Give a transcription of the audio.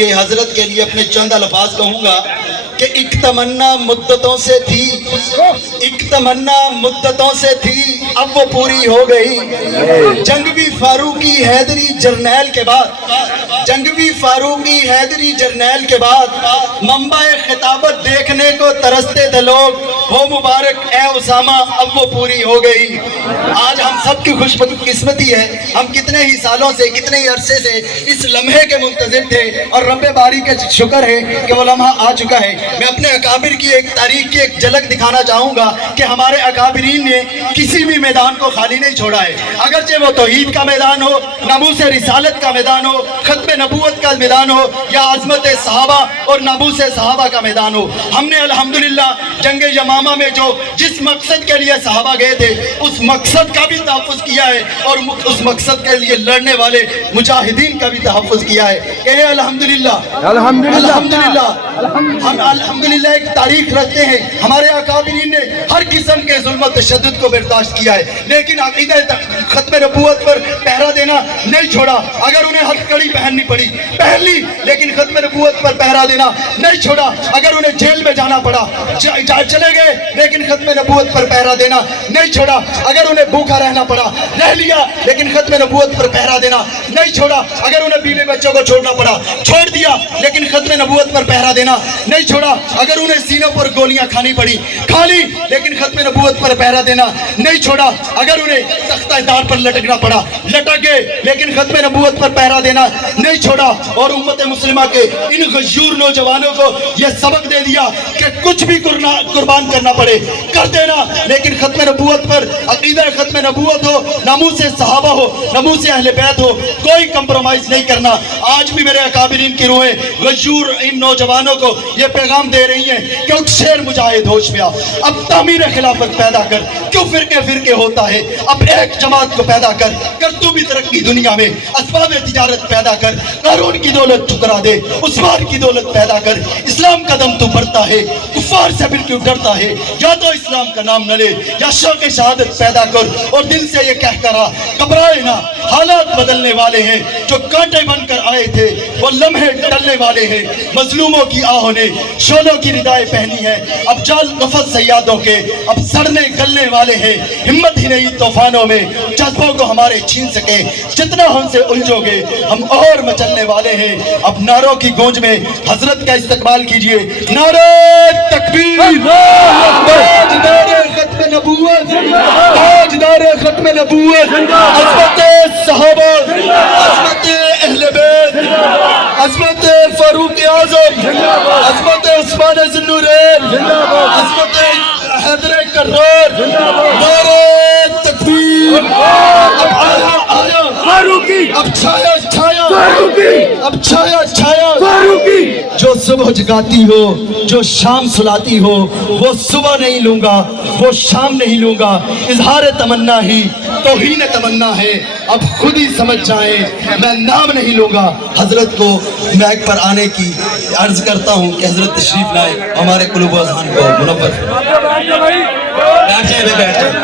لیے, حضرت کے لیے اپنے چند الفاظ کہوں گا کہ ایک تمنا مدتوں سے تھی, ایک تمنا مدتوں سے تھی, اب وہ پوری ہو گئی. جنگوی فاروقی حیدری جرنیل کے بعد, جنگوی فاروقی حیدری جرنیل کے بعد منبع خطابت دیکھنے کو ترستے تھے لوگ. ہو مبارک اے اسامہ, اب وہ پوری ہو گئی. آج ہم سب کی خوش قسمتی ہے, ہم کتنے ہی سالوں سے, کتنے ہی عرصے سے اس لمحے کے منتظر تھے, اور رب باری کا شکر ہے کہ وہ لمحہ آ چکا ہے. میں اپنے اکابر کی ایک تاریخ کی ایک جھلک دکھانا چاہوں گا کہ ہمارے اکابرین نے کسی بھی میدان کو خالی نہیں چھوڑا ہے, اگرچہ وہ توحید کا میدان ہو, ناموس رسالت کا میدان ہو, ختم نبوت کا میدان ہو, یا عظمت صحابہ اور ناموس صحابہ کا میدان ہو. ہم نے الحمدللہ جنگ یمامہ میں جو جس مقصد کے لیے صحابہ گئے تھے اس مقصد کا بھی تحفظ کیا ہے, اور اس مقصد کے لیے لڑنے والے مجاہدین کا بھی تحفظ کیا ہے. کہے الحمدللہ, الحمدللہ. ہم الحمدللہ ایک تاریخ رکھتے ہیں, ہمارے اکابرین نے ہر قسم کے ظلم و تشدد کو برداشت کیا ہے, لیکن عقیدہ ختم نبوت پر پہرا دینا نہیں چھوڑا. اگر انہیں ہتھ کڑی پہننی پڑی پہن لی, لیکن ختم نبوت پر پہرا دینا نہیں چھوڑا. اگر انہیں جیل میں جانا پڑا چلے گئے, لیکن ختم نبوت پر پہرا دینا نہیں چھوڑا. اگر انہیں بھوکا رہنا پڑا رہ لیا, لیکن ختم نبوت پر پہرا دینا نہیں چھوڑا. اگر انہیں بیوی بچوں کو چھوڑنا پڑا چھوڑ دیا, لیکن ختم نبوت پر پہرا دینا نہیں چھوڑا. اگر انہیں سینوں پر گولیاں کھانی پڑی کھا لی, لیکن ختم نبوت پر پہرا دینا نہیں چھوڑا. اگر انہیں تختہ دار پر لٹکنا پڑا لٹک گئے, لیکن ختم نبوت پر پہرا دینا نہیں چھوڑا. اور امت مسلمہ کے ان غیور نوجوانوں کو یہ سبق دے دیا کہ کچھ بھی قربان کرنا پڑے کر دینا, لیکن ختم نبوت پر عقیدہ ختم نبوت ہو, ناموس صحابہ ہو, ناموس اہل بیت ہو, کوئی کمپرومائز نہیں کرنا. آج بھی میرے اکابرین کی روحیں غیور ان نوجوانوں کو یہ پیغام دے رہی ہیں کہ اٹھ شیر مجاہد ہوش میں آ, اب تعمیر خلافت پیدا کر. کیوں فرقے فرقے ہوتا ہے, اب ایک جماعت کو پیدا کر تو بھی ترقی دنیا میں. اسباب تجارت پیدا کر, قارون کی دولت ٹھکرا دے, عثمان کی دولت پیدا کر. اسلام کا دم تو بڑھتا ہے, کفار سے پھر کیوں ڈرتا ہے, یا تو اسلام کا نام نہ لے یا شوق شہادت پیدا کر, اور دل سے یہ کہہ کر گھبرائے نہ. حالات بدلنے والے ہیں, جو کانٹے بن کر آئے تھے وہ لمحے ٹلنے والے ہیں. مظلوموں کی آہوں نے شولوں کی ردائیں پہنی ہیں, اب جال نفس سیادوں کے اب سڑنے گلنے والے ہیں. ہمت ہی نہیں طوفانوں میں جذبوں کو ہمارے چھین سکے, جتنا ہم سے الجھو گے ہم اور مچلنے والے ہیں. اب نعروں کی گونج میں حضرت کا استقبال کیجئے. نعرہ تکبیر, تاجدار ختم نبوت, تاجدار ختم نبوت, عظمت صحابہ, عظمت اہل بیت, عظمت فاروق اعظم, عظمت عثمان ذی النورین, عظمت حیدر کرار. نعرہ تکبیر. اب آیا فاروقی, اب چھایا چھایا فاروقی, اب چھایا چھایا فاروقی. جو صبح جگاتی ہو, جو شام سلاتی ہو, وہ صبح نہیں لوں گا, وہ شام نہیں لوں گا. اظہار تمنا ہی توہین تمنا ہے, اب خود ہی سمجھ جائیں میں نام نہیں لوں گا. حضرت کو میک پر آنے کی عرض کرتا ہوں کہ حضرت تشریف لائے, ہمارے قلوب و اذہان کو منور. بیٹھ جائیں, بیٹھ جائیں.